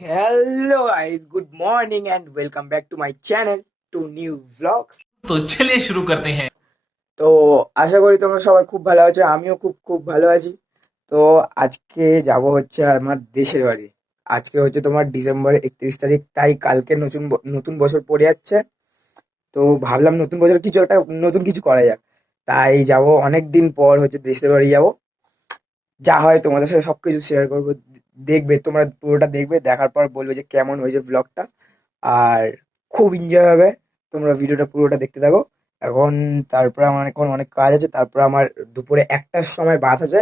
Hello guys, good morning and welcome back to my channel to new vlogs. तो चलिए शुरू करते हैं। তো আশা করি তোমরা সবাই খুব ভালো আছো, আমিও খুব খুব ভালো আছি। তো আজকে যাব হচ্ছে আমার দেশের বাড়ি। আজকে হচ্ছে তোমার ডিসেম্বর 31 তারিখ, তাই কালকে নতুন বছর পড়ে যাচ্ছে। তো ভাবলাম নতুন বছর কিছু একটা নতুন কিছু করা যাক, তাই যাব। অনেক দিন পর হচ্ছে দেশের বাড়ি যাব। যা হয় তোমাদের সাথে সবকিছু শেয়ার করবো। দেখবে, তোমরা পুরোটা দেখবে, দেখার পর বলবে যে কেমন হয়েছে ব্লগটা। আর খুব এনজয় হবে। তোমরা ভিডিওটা পুরোটা দেখতে থাকো। এখন তারপরে আমার এখন অনেক কাজ আছে, তারপরে আমার দুপুরে 1টার সময় বাস আছে।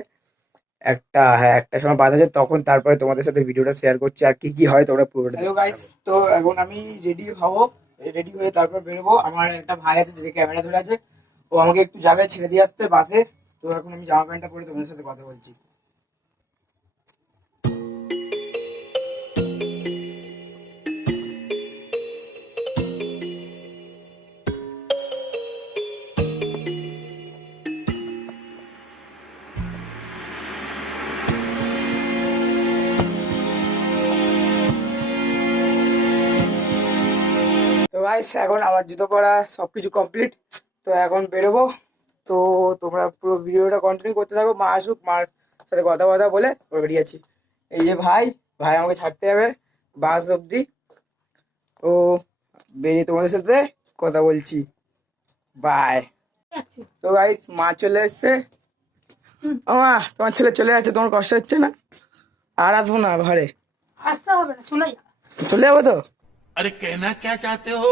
হ্যাঁ, 1টার সময় বাস আছে, তখন তারপরে তোমাদের সাথে ভিডিওটা শেয়ার করছি আর কি কি হয় তোমরা পুরোটা। হ্যালো গাইস, তো এখন আমি রেডি হবো। রেডি হয়ে তারপর বেরোবো। আমার একটা ভাই আছে যে ক্যামেরা ধরে আছে, ও আমাকে একটু যাবে ছেড়ে দিয়ে আসতে বাসে। তো এখন আমি জামা প্যান্টটা পরে তোমাদের সাথে কথা বলছি। তো গাইস, এখন আমার জুতো পরা সবকিছু কমপ্লিট। তো এখন বেরোবো। তো তোমরা পুরো ভিডিওটা কন্টিনিউ করতে থাকো। মা আসুক, মার সাথে কথা কথা বলে ওর বেরিয়েছি। এই যে ভাই, ভাই আমাকে ছাড়তে যাবে বাস অব্দি। তো বেরিয়ে তোমাদের সাথে কথা বলছি। বাই। তো গাইস, মা চলে এসছে। ও মা, তোমার ছেলে চলে যাচ্ছে, তোমার কষ্ট হচ্ছে না? আর আসবো না ঘরে, আসতে হবে না, চলে যা। চলে যাবো তো। अरे कहना क्या चाहते हो?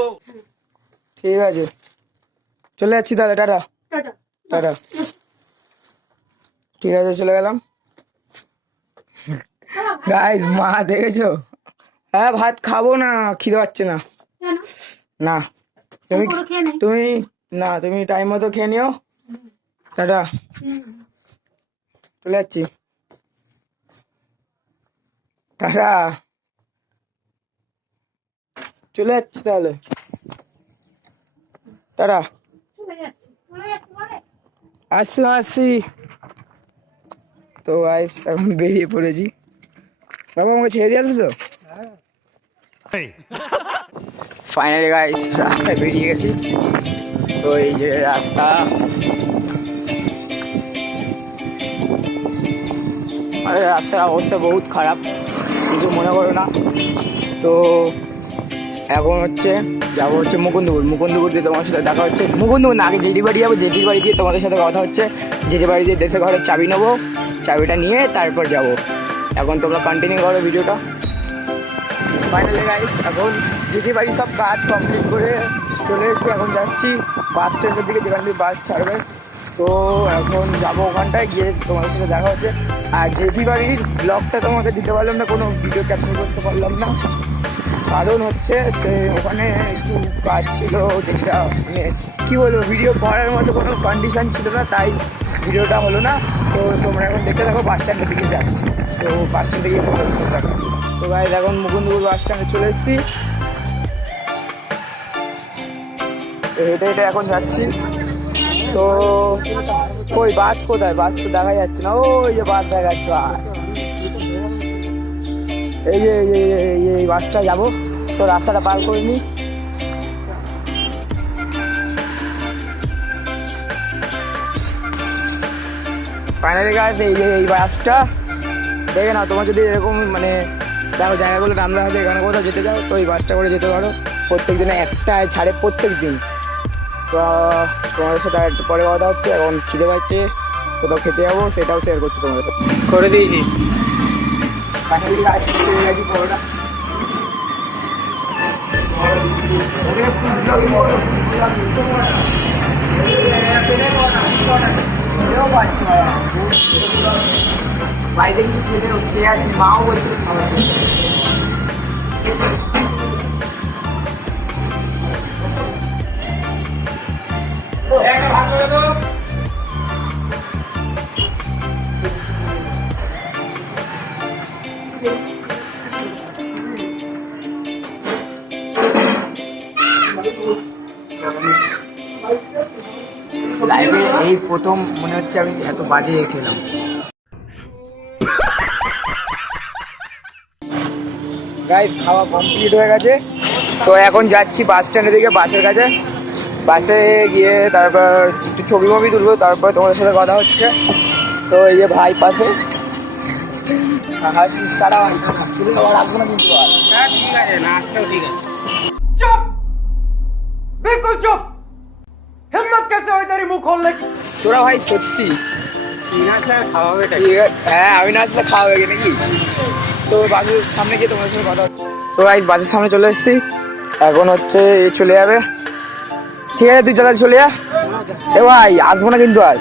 ঠিক আছে, চলে যাচ্ছি তাহলে। টাটা। টাটা। টাটা। ঠিক আছে, চলে গেলাম। গাইস, মা দেখেছো? হ্যাঁ, ভাত খাবো না, খিদে পাচ্ছে না। কেন? না, তুমি করে খেয়ে নে। তুমি না, তুমি টাইম মতো খেয়ে নিও। টাটা, চলে যাচ্ছি। টাটা, চলে যাচ্ছি তাহলে। টাটা। চলে যাচ্ছি মানে? আসছি আসছি। তো গাইস, এখন বেরিয়ে পড়েছি। বাবা আমাকে ছেড়ে দিয়ে আসবে তো? ফাইনালি গাইস, রাস্তায় বেরিয়ে গেছি। তো এই যে রাস্তা, আরে রাস্তার অবস্থা বহুত খারাপ, কিছু মনে করো না। তো এখন হচ্ছে যাবো হচ্ছে মুকুন্দপুর দিয়ে তোমার সাথে দেখা হচ্ছে। মুকুন্দপুর না, আগে জেঠির বাড়ি যাবো। জেঠির বাড়ি দিয়ে তোমাদের সাথে কথা হচ্ছে। জেঠির বাড়ি দিয়ে দেশের ঘরের চাবি নেবো, চাবিটা নিয়ে তারপর যাব। এখন তোমরা কন্টিনিউ করো ভিডিওটা। ফাইনালি গাইস, এখন জেঠির বাড়ি সব কাজ কমপ্লিট করে চলে এসেছি। এখন যাচ্ছি বাস স্ট্যান্ডের দিকে, যেখান থেকে বাস ছাড়বে। তো এখন যাবো ওখানটায়, গিয়ে তোমাদের সাথে দেখা হচ্ছে। আর জেঠি বাড়ির ব্লগটা তোমাকে দিতে পারলাম না, কোনো ভিডিও ক্যাপচার করতে পারলাম না, কারণ হচ্ছে সে ওখানে একটু কাজ ছিল, যেটা মানে কী বলবো, ভিডিও করার মতো কোনো কন্ডিশন ছিল না, তাই ভিডিওটা হলো না। তো তোমরা এখন দেখতে থাকো, বাস স্ট্যান্ডের দিকে যাচ্ছি। তো বাস স্ট্যান্ডে গিয়ে তোমাদের সাথে দেখা। তো গাইস, এখন মুকুন্দপুর বাস স্ট্যান্ডে চলে এসেছি। তো হেঁটে হেঁটে এখন যাচ্ছি। তো কই বাস কোথায়? বাস তো দেখা যাচ্ছে না। ওই যে বাস দেখা যাচ্ছে। এই যে এই বাসটা যাবো। তো রাস্তাটা পার করে নি। ফাইনালি গাইস, এই যে এই বাসটা দেখে নাও। তোমার যদি এরকম মানে দেখো জায়গাগুলো নাম লেখা আছে, এখানে কোথাও যেতে চাও তো এই বাসটা করে যেতে পারো। প্রত্যেক দিনে একটায় ছাড়ে, প্রত্যেক দিন। তো তোমাদের সাথে একটু পরে কথা হচ্ছে। এখন খিদে পাচ্ছে, কোথাও খেতে যাবো, সেটাও শেয়ার করছি তোমাদের সাথে। করে দিয়েছি ফাইনালি গাইস, চলে গেছি পরোটা। বাড়িতে কিছু খেতে আসি, মাও বলছে খাবার জন্য। লাইভে এই প্রথম মনে হচ্ছে আমি এত বাজে খেলাম। গাইস খাওয়া কমপ্লিট হয়ে গেছে, তো এখন যাচ্ছি বাস স্ট্যান্ডের দিকে, বাসের কাছে। বাসে গিয়ে তারপর একটু ছবি মবি তুলবো, তারপর তোমাদের সাথে কথা হচ্ছে। তো এই যে ভাই পাশে টাটা ভাই, চলে যাওয়ার রাখবো না কিন্তু আর। ঠিক আছে, না আসতেও ঠিক আছে। चुप बिल्कुल चुप हिम्मत कैसे हुई तेरी मुंह खोलने की তোরা ভাই সত্যি ঠিক আছে, খাওয়া হবে ঠিক আছে, হ্যাঁ আমি না আসলে খাওয়া হয়ে নাকি। তো বাসের সামনে গিয়ে তোমাদের সাথে কথা হচ্ছে। তো গাইস বাসের সামনে চলে এসেছি, এখন হচ্ছে এ চলে যাবে। ঠিক আছে তুই তাড়াতাড়ি চলে যা। এ ভাই আসবো না কিন্তু আর,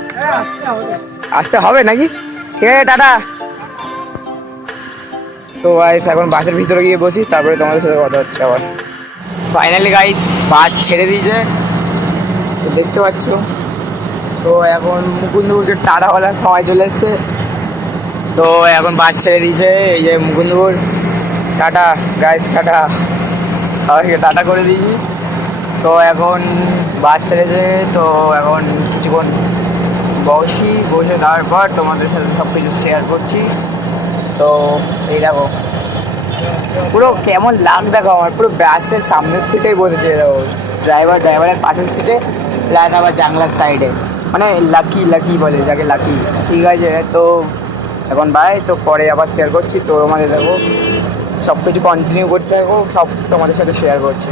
আসতে হবে নাকি? ঠিক আছে টাটা। তো গাইস এখন বাসের ভিতরে গিয়ে বসি, তারপরে তোমাদের সাথে কথা হচ্ছে আবার। ফাইনালি গাইস বাস ছেড়ে দিয়েছে, তো দেখতে পাচ্ছ। তো এখন মুকুন্দপুরকে টাটা বলার সময় চলে এসছে। তো এখন বাস ছেড়ে দিয়েছে, এই যে মুকুন্দপুর। টাটা গাইস, টাটা, সবাইকে টাটা করে দিয়েছি। তো এখন বাস ছেড়েছে, তো এখন কিছুক্ষণ বসে দেওয়ার পর তোমাদের সাথে সব কিছু শেয়ার করছি। তো এই দেখো পুরো কেমন লাগ দেখো, আমার পুরো বাসের সামনের সিটেই বসেছে। দেখো ড্রাইভারের পাশের সিটে, প্লাস আবার জানলার সাইডে, মানে লাকি বলে যাকে, লাকি। ঠিক আছে, তো এখন বাই, তো পরে আবার শেয়ার করছি। তো আমাদের দেখো সব কিছু কন্টিনিউ করতে থাকবো, সব তোমাদের সাথে শেয়ার করছি।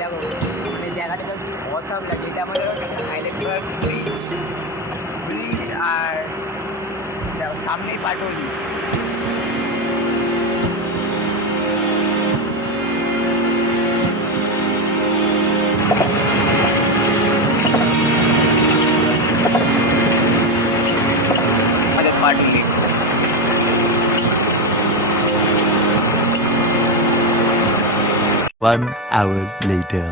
দেখো মানে জায়গাটা অসাম লাগে, এটা আমাদের হচ্ছে হাইলাইট ব্রিজ আর সামনেই Patuli. Patuli One hour later.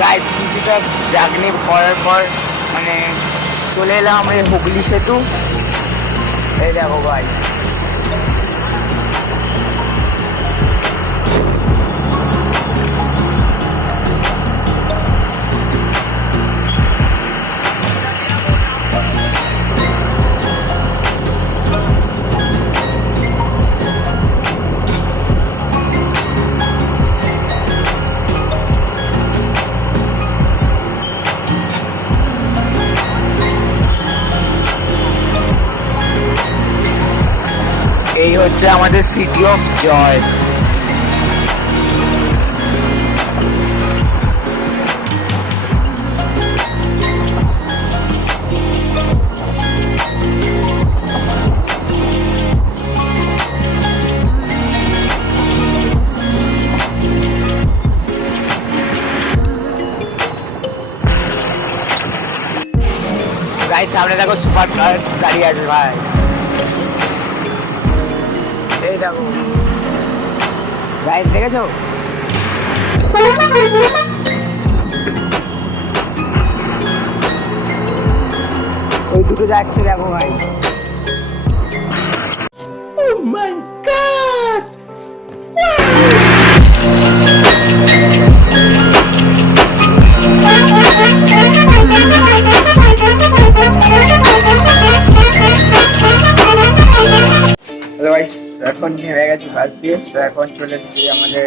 Guys কিছুটা জার্নি করার পর মানে চলে এলাম আমরা হুগলি সেতু। এই দেখো গাইস, এই হচ্ছে আমাদের সিটি অফ জয়। গাইস সামনে দেখো সুপার কার্স দাঁড়িয়ে আছে ভাই, এই দেখো গাইস দেখেছো? ওই দুটো যাচ্ছে দেখো ভাই। Oh my God! Hello guys, এখন নেমে গেছি বাস দিয়ে। তো এখন চলে এসেছি আমাদের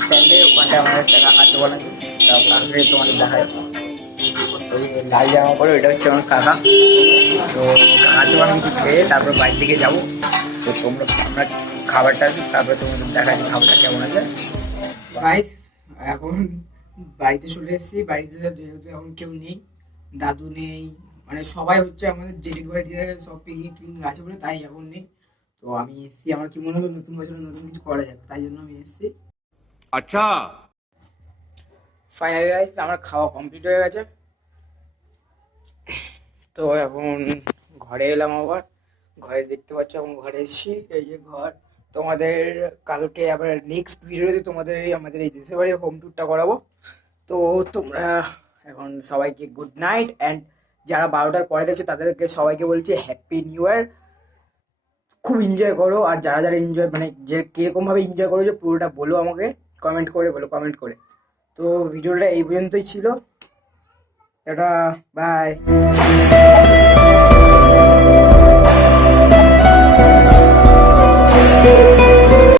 স্ট্যান্ডে, ওখানটা আমাদের একটা কাকা দোকান আছে, তো ওখানে তোমাদের দেখায়। ওই লাল জামা পরে ওইটা হচ্ছে আমার কাকা। তো কাকার দোকান কিছু খেয়ে তারপর বাড়ির দিকে যাবো। তো আমরা খাবারটা আছে, তারপরে তোমাদের দেখাচ্ছি খাবারটা কেমন আছে। গাইস এখন বাড়িতে চলে এসেছি। বাড়িতে যেহেতু এখন কেউ নেই, দাদু নেই, মানে সবাই হচ্ছে আমাদের জেঠির বাড়িতে সব পিকনিক টিকনিক আছে বলে, তাই এখন নেই। তো আমি এসেছি, আমার কি মনে হলো নতুন বছরে নতুন কিছু করা যাক, তাই জন্য আমি এসেছি। अच्छा ফাইনালি গাইস আমার খাওয়া কমপ্লিট হয়ে গেছে। তো এখন ঘরে এলাম আবার। ঘরে দেখতে পাচ্ছ এখন ঘরে এসেছি, এই যে ঘর। তোমাদের কালকে আবার নেক্সট ভিডিওতে তোমাদের আমাদের এই দেশের বাড়ির হোম ট্যুরটা করাবো। তো তোমরা এখন সবাইকে গুড নাইট, অ্যান্ড যারা 12টার পরে দেখছো তাদেরকে সবাইকে বলছি হ্যাপি নিউ ইয়ার। খুব এনজয় করো, আর যারা যারা এনজয় মানে যে কীরকমভাবে এনজয় করো যে পুরোটা বলো আমাকে, কমেন্ট করে বলো, কমেন্ট করে। তো ভিডিওটা এই পর্যন্তই ছিল, টাটা বাই।